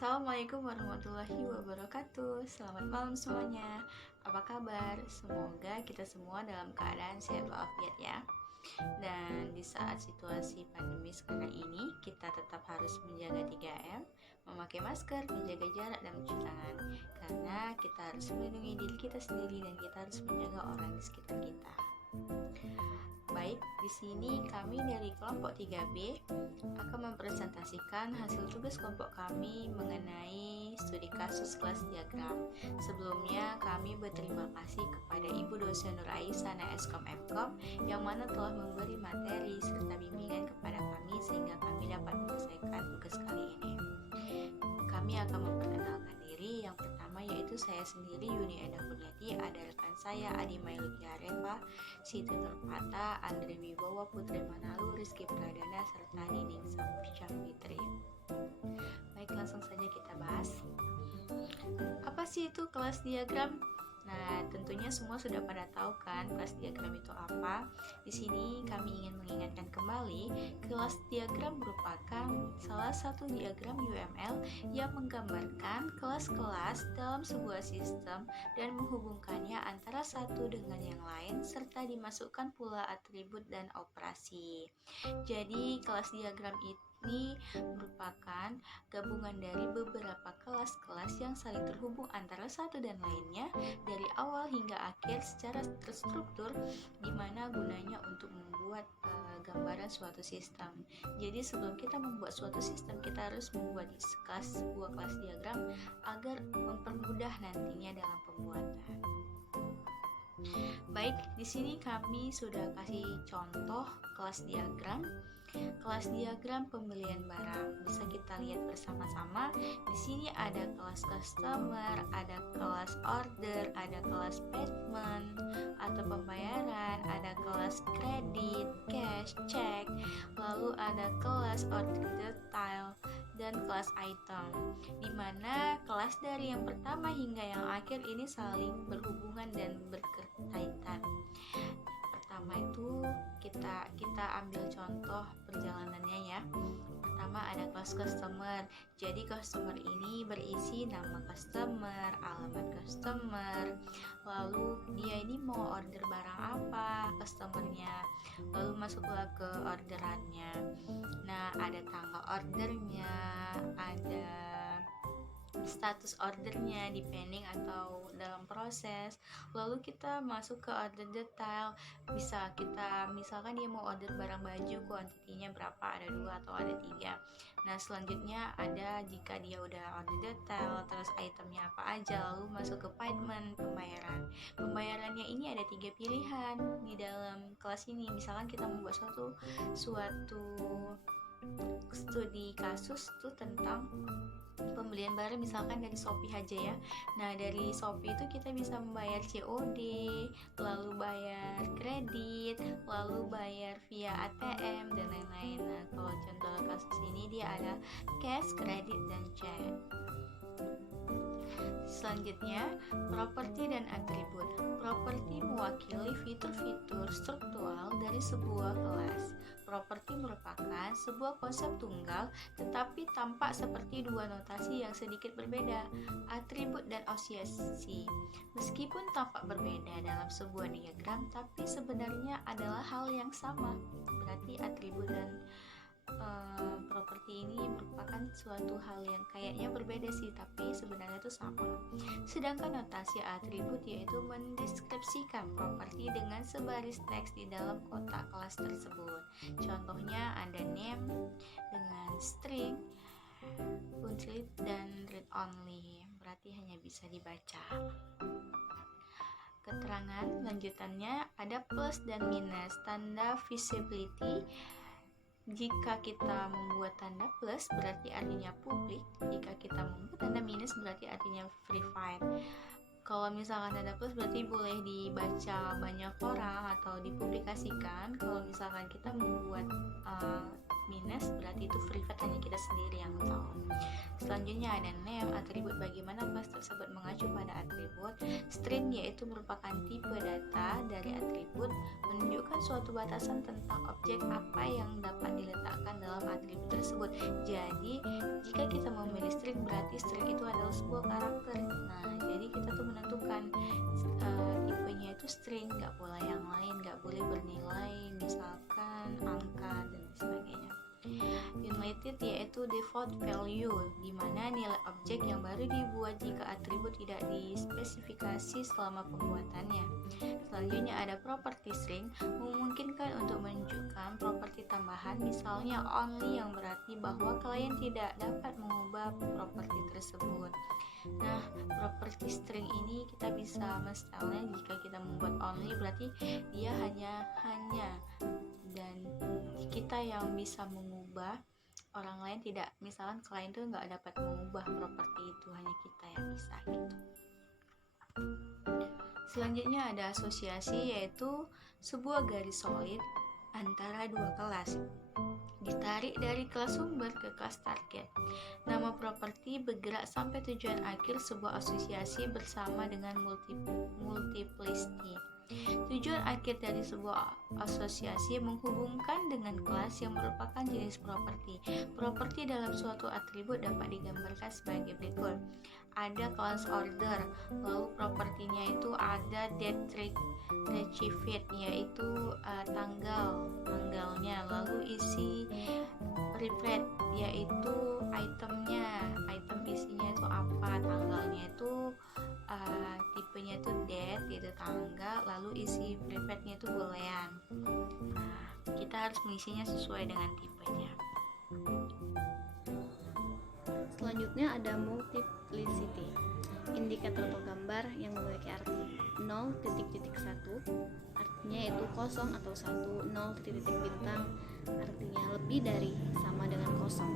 Assalamualaikum warahmatullahi wabarakatuh. Selamat malam semuanya. Apa kabar? Semoga kita semua dalam keadaan sehat walafiat ya. Dan di saat situasi pandemi sekarang ini, kita tetap harus menjaga 3M, memakai masker, menjaga jarak dan mencuci tangan. Karena kita harus melindungi diri kita sendiri dan kita harus menjaga orang di sekitar kita. Baik, di sini kami dari kelompok 3B akan mempresentasikan hasil tugas kelompok kami mengenai studi kasus kelas diagram. Sebelumnya kami berterima kasih kepada Ibu dosen Nur Aisana Eskom Mkom yang mana telah memberi materi serta bimbingan kepada kami sehingga kami dapat menyelesaikan tugas kali ini. Kami akan memperkenalkan diri. Yang pertama yaitu saya sendiri Yuni Enda Kurniati, ada rekan saya Adi Mailukia Reva, Siti Nurpata, Andre Wibowo, Putri Manalu, Rizky Pradana, serta Nining Syafitri. Baik, langsung saja kita bahas. Apa sih itu kelas diagram? Nah, tentunya semua sudah pada tahu kan kelas diagram itu apa. Di sini kami ingin mengingatkan kembali, kelas diagram merupakan salah satu diagram UML yang menggambarkan kelas-kelas dalam sebuah sistem dan menghubungkannya antara satu dengan yang lain serta dimasukkan pula atribut dan operasi. Jadi, kelas diagram ini merupakan gabungan dari beberapa kelas-kelas yang saling terhubung antara satu dan lainnya dari awal hingga akhir secara terstruktur, di mana gunanya untuk membuat gambaran suatu sistem. Jadi sebelum kita membuat suatu sistem, kita harus membuat sebuah kelas diagram agar mempermudah nantinya dalam pembuatan. Baik, di sini kami sudah kasih contoh kelas diagram. Kelas diagram pembelian barang bisa kita lihat bersama-sama. Di sini ada kelas customer, ada kelas order, ada kelas payment atau pembayaran, ada kelas kredit, cash, check, lalu ada kelas order detail dan kelas item, di mana kelas dari yang pertama hingga yang akhir ini saling berhubungan dan berkaitan. Pertama itu kita ambil contoh perjalanannya ya. Pertama ada kelas customer. Jadi customer ini berisi nama customer, alamat customer, lalu dia ini mau order barang apa customernya, lalu masuklah ke orderannya. Nah, ada tanggal ordernya, ada status ordernya depending atau dalam proses. Lalu kita masuk ke order detail. Bisa kita misalkan dia mau order barang baju, kuantitinya berapa, ada 2 atau ada 3. Nah, selanjutnya ada jika dia udah order detail, terus itemnya apa aja, lalu masuk ke payment, pembayaran. Pembayarannya ini ada 3 pilihan di dalam kelas ini. Misalkan kita membuat suatu studi kasus tuh tentang pembelian barang misalkan dari Shopee aja ya. Nah, dari Shopee itu kita bisa membayar COD, lalu bayar kredit, lalu bayar via ATM dan lain-lain. Nah, kalau contoh kasus ini dia ada cash, kredit, dan cek. Selanjutnya, properti dan atribut. Properti mewakili fitur-fitur struktural dari sebuah kelas. Properti merupakan sebuah konsep tunggal tetapi tampak seperti dua notasi yang sedikit berbeda, atribut dan asosiasi. Meskipun tampak berbeda dalam sebuah diagram, tapi sebenarnya adalah hal yang sama. Berarti atribut dan properti ini merupakan suatu hal yang kayaknya berbeda sih, tapi sebenarnya itu sama. Sedangkan notasi atribut yaitu mendeskripsikan properti dengan sebaris teks di dalam kotak kelas tersebut. Contohnya ada name dengan string, unread dan read only, berarti hanya bisa dibaca. Keterangan lanjutannya ada plus dan minus. Tanda visibility, jika kita membuat tanda plus berarti artinya publik, jika kita membuat tanda minus berarti artinya private. Kalau misalkan tanda plus berarti boleh dibaca banyak orang atau dipublikasikan. Kalau misalkan kita membuat minus berarti itu private, hanya kita sendiri yang tahu. Selanjutnya ada name, atribut bagaimana kelas tersebut mengacu pada atribut. String yaitu merupakan tipe data dari atribut, menunjukkan suatu batasan tentang objek apa yang dapat diletakkan dalam atribut tersebut. Jadi jika kita memilih string berarti karakter. Nah, jadi kita tuh menentukan tipenya itu string, nggak boleh yang lain, nggak boleh bernilai misalkan angka dan sebagainya. Unlimited yaitu default value, di mana nilai objek yang baru dibuat jika atribut tidak dispesifikasi selama pembuatannya. Selanjutnya ada property string, memungkinkan untuk menunjukkan properti tambahan, misalnya only, yang berarti bahwa klien tidak dapat mengubah properti tersebut. Nah, property string ini kita bisa menstylenya jika kita membuat only berarti dia hanya dan kita yang bisa mengubah, orang lain tidak. Misalkan klien tuh nggak dapat mengubah properti itu, hanya kita yang bisa gitu. Selanjutnya ada asosiasi, yaitu sebuah garis solid antara dua kelas ditarik dari kelas sumber ke kelas target. Nama properti bergerak sampai tujuan akhir sebuah asosiasi bersama dengan multiplicity. Tujuan akhir dari sebuah asosiasi menghubungkan dengan kelas yang merupakan jenis properti. Properti dalam suatu atribut dapat digambarkan sebagai berikut. Ada class order, lalu propertinya itu ada date retrieved, yaitu tanggalnya, lalu isi refresh, yaitu item isinya itu apa, tanggalnya itu tipenya itu date, yaitu tanggal, lalu isi prefetnya itu boolean. Nah, kita harus mengisinya sesuai dengan tipenya. Selanjutnya ada multiplicity, indikator atau gambar yang memiliki arti 0.1, artinya yaitu kosong atau 1, 0 bintang, artinya lebih dari sama dengan kosong,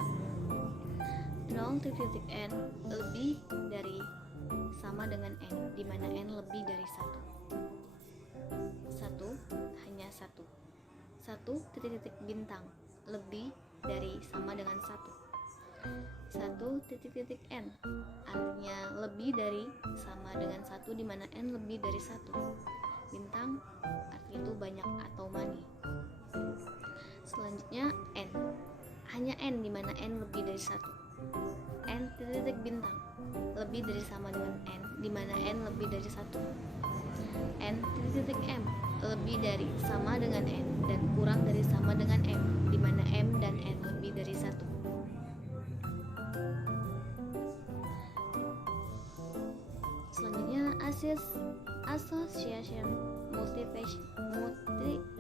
0.n lebih dari sama dengan n, di mana n lebih dari 1. 1 hanya 1. 1 bintang lebih dari sama dengan 1. 1.n artinya lebih dari sama dengan 1, di mana n lebih dari 1. Bintang artinya itu banyak atau many. Selanjutnya n, hanya n, di mana n lebih dari 1. n titik bintang lebih dari sama dengan n, di mana n lebih dari 1. n titik m lebih dari sama dengan n dan kurang dari sama dengan m, di mana m dan n lebih dari 1. Selanjutnya association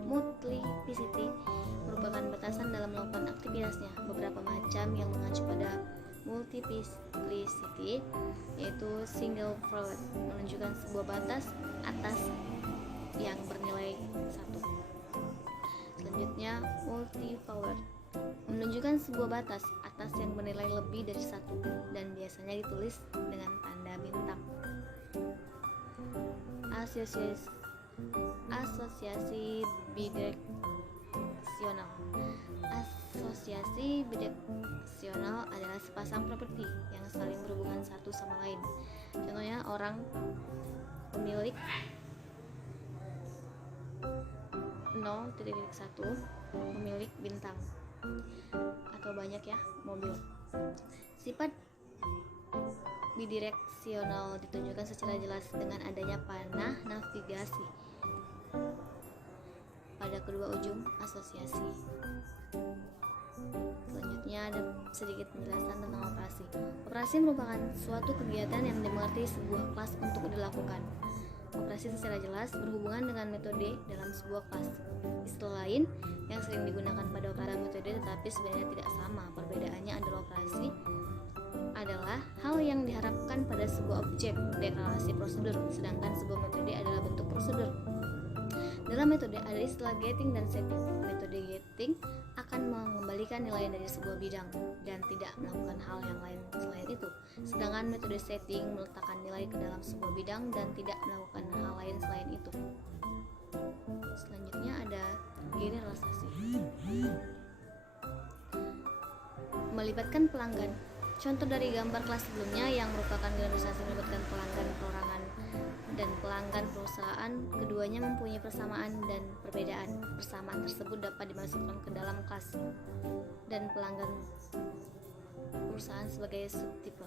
multiplicity merupakan batasan dalam melakukan aktivitasnya. Beberapa macam yang mengacu pada multiplicity yaitu single float, menunjukkan sebuah batas atas yang bernilai 1. Selanjutnya multi-power, menunjukkan sebuah batas atas yang bernilai lebih dari 1 dan biasanya ditulis dengan tanda bintang. Asosiasi bidireksional. Asosiasi bidireksional adalah sepasang properti yang saling berhubungan satu sama lain. Contohnya orang pemilik 0.1 pemilik bintang, atau banyak ya mobil. Sifat bidireksional ditunjukkan secara jelas dengan adanya panah navigasi pada kedua ujung asosiasi. Selanjutnya ada sedikit penjelasan tentang operasi. Operasi merupakan suatu kegiatan yang dimengerti sebuah kelas untuk dilakukan. Operasi secara jelas berhubungan dengan metode dalam sebuah kelas. Istilah lain yang sering digunakan pada metode tetapi sebenarnya tidak sama. Perbedaannya adalah operasi adalah hal yang diharapkan pada sebuah objek, deklarasi prosedur, sedangkan sebuah metode adalah bentuk prosedur. Dalam metode ada istilah getting dan setting. Metode getting akan mengembalikan nilai dari sebuah bidang dan tidak melakukan hal yang lain selain itu. Sedangkan metode setting meletakkan nilai ke dalam sebuah bidang dan tidak melakukan hal lain selain itu. Selanjutnya ada generalisasi. Melibatkan pelanggan. Contoh dari gambar kelas sebelumnya yang merupakan generalisasi melibatkan pelanggan perorangan dan pelanggan perusahaan, keduanya mempunyai persamaan dan perbedaan. Persamaan tersebut dapat dimasukkan ke dalam kelas dan pelanggan perusahaan sebagai subtipe.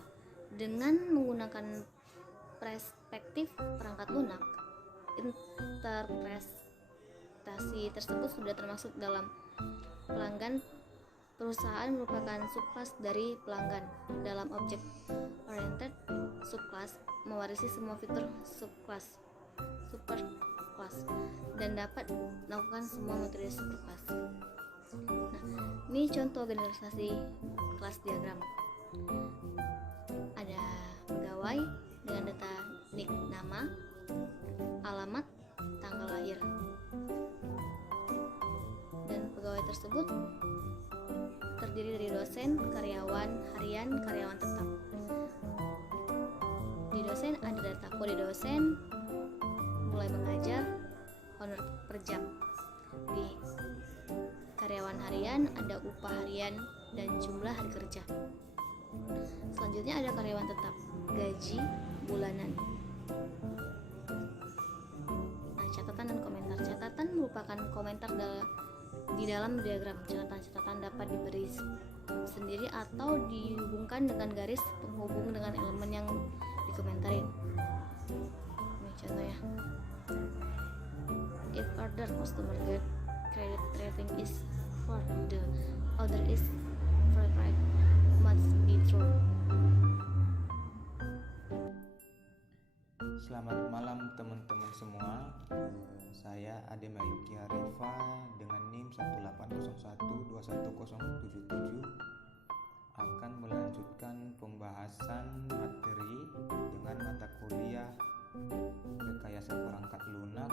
Dengan menggunakan perspektif perangkat lunak, interpretasi tersebut sudah termasuk dalam pelanggan. Perusahaan merupakan subclass dari pelanggan. Dalam object oriented subclass mewarisi semua fitur superclass dan dapat melakukan semua metode superclass. Nah, ini contoh generalisasi kelas diagram. Ada pegawai dengan data nik, nama, alamat, tanggal lahir. Dan pegawai tersebut terdiri dari dosen, karyawan harian, karyawan tetap. Di dosen ada data kode dosen, mulai mengajar, honor per jam. Di karyawan harian ada upah harian dan jumlah hari kerja. Selanjutnya ada karyawan tetap, gaji bulanan. Nah, catatan dan komentar. Catatan merupakan komentar di dalam diagram. Catatan-catatan dapat diberi sendiri atau dihubungkan dengan garis penghubung dengan elemen yang dikomentarin. Ini contohnya. If order customer credit rating is for the order is verified must be true. Selamat malam teman-teman semua. Saya Ade Mayuki Arifa dengan NIM 180121077 akan melanjutkan pembahasan materi dengan mata kuliah rekayasa perangkat lunak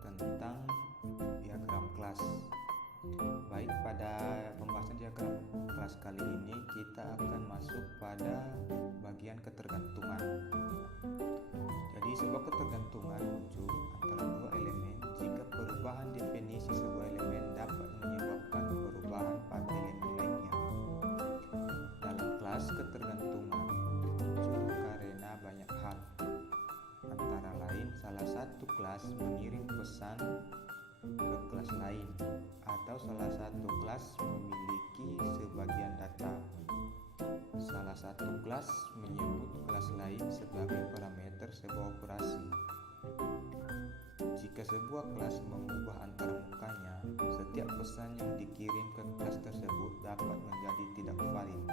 tentang diagram kelas. Baik, pada pembahasan diagram kelas kali ini kita akan masuk pada bagian ketergantungan. Jadi sebuah ketergantungan muncul antara dua elemen jika perubahan definisi sebuah elemen dapat menyebabkan perubahan pada elemen lainnya. Dalam kelas ketergantungan muncul karena banyak hal, antara lain salah satu kelas mengirim pesan ke kelas lain atau salah satu kelas memiliki sebagian data. Salah satu kelas menyebut kelas lain sebagai parameter sebuah operasi. Jika sebuah kelas mengubah antarmukanya, setiap pesan yang dikirim ke kelas tersebut dapat menjadi tidak valid.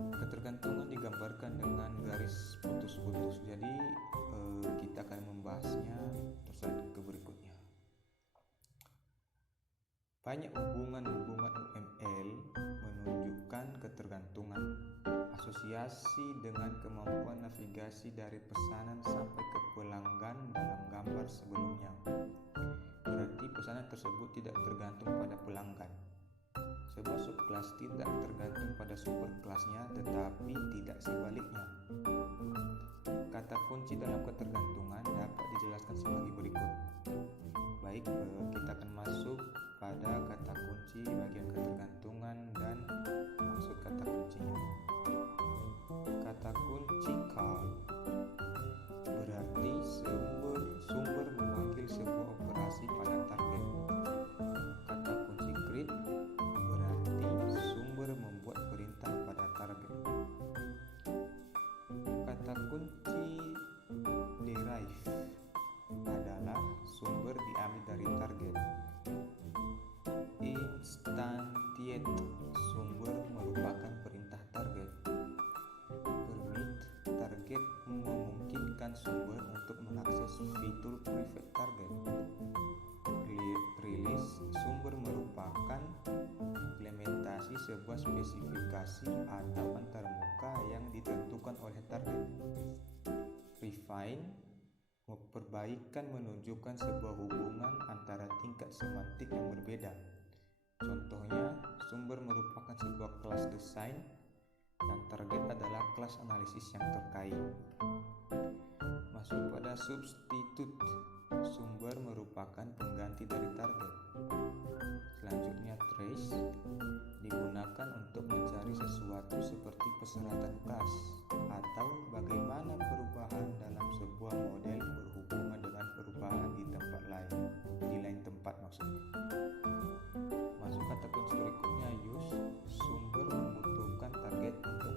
Ketergantungan digambarkan dengan garis putus-putus. Jadi kita akan membahasnya ke berikutnya. Banyak hubungan-hubungan UML menunjukkan ketergantungan. Asosiasi dengan kemampuan navigasi dari pesanan sampai ke pelanggan dalam gambar sebelumnya. Berarti pesanan tersebut tidak tergantung pada pelanggan. Sebuah subkelas tidak tergantung pada superkelasnya, tetapi tidak sebaliknya. Kata kunci dalam ketergantungan dapat dijelaskan sebagai berikut. Baik, kita akan masuk pada kata kunci bagian ketergantungan dan maksud kata kuncinya. Kata kunci call berarti sumber memanggil sebuah operasi pada target. Kata kunci create berarti sumber membuat perintah pada target. Kata kunci derive adalah sumber diambil dari target. Instantiate sumber merupakan perintah target. Permit target memungkinkan sumber untuk mengakses fitur private target. Release sumber merupakan implementasi sebuah spesifikasi atau antarmuka yang ditentukan oleh target. Refine perbaikan menunjukkan sebuah hubungan antara tingkat semantik yang berbeda. Contohnya, sumber merupakan sebuah kelas desain dan target adalah kelas analisis yang terkait. Masuk pada substitute, sumber merupakan pengganti dari target. Selanjutnya, trace digunakan untuk mencari sesuatu seperti persyaratan kelas atau bagaimana perubahan dalam sebuah model berhubungan dengan perubahan di tempat lain, di lain tempat maksudnya. Masuk kata kunci berikutnya, use sumber membutuhkan target untuk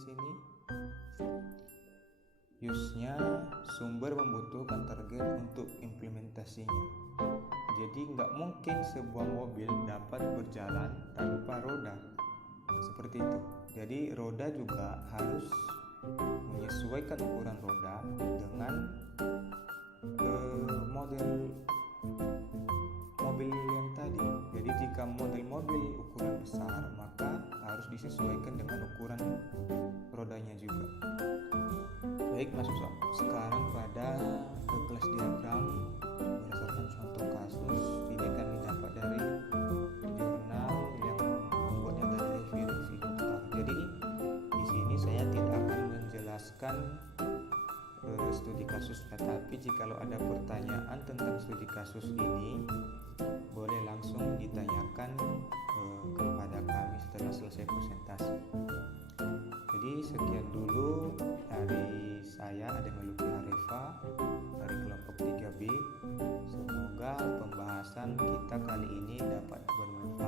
sini. Use-nya sumber membutuhkan target untuk implementasinya. Jadi nggak mungkin sebuah mobil dapat berjalan tanpa roda. Seperti itu. Jadi roda juga harus menyesuaikan ukuran roda dengan model mobil yang tadi. Jadi jika model mobil ukuran besar, maka harus disesuaikan dengan ukuran rodanya juga. Baik mahasiswa, sekarang pada kelas diagram berdasarkan contoh kasus ini kami dapat dari jurnal yang membuatnya dari Review Dokter. Jadi di sini saya tidak akan menjelaskan studi kasusnya, tapi jikalau ada pertanyaan tentang studi kasus ini boleh langsung ditanyakan kepada kami setelah selesai presentasi. Jadi sekian dulu dari saya, Ade Meluki Harefa dari kelompok 3B. Semoga pembahasan kita kali ini dapat bermanfaat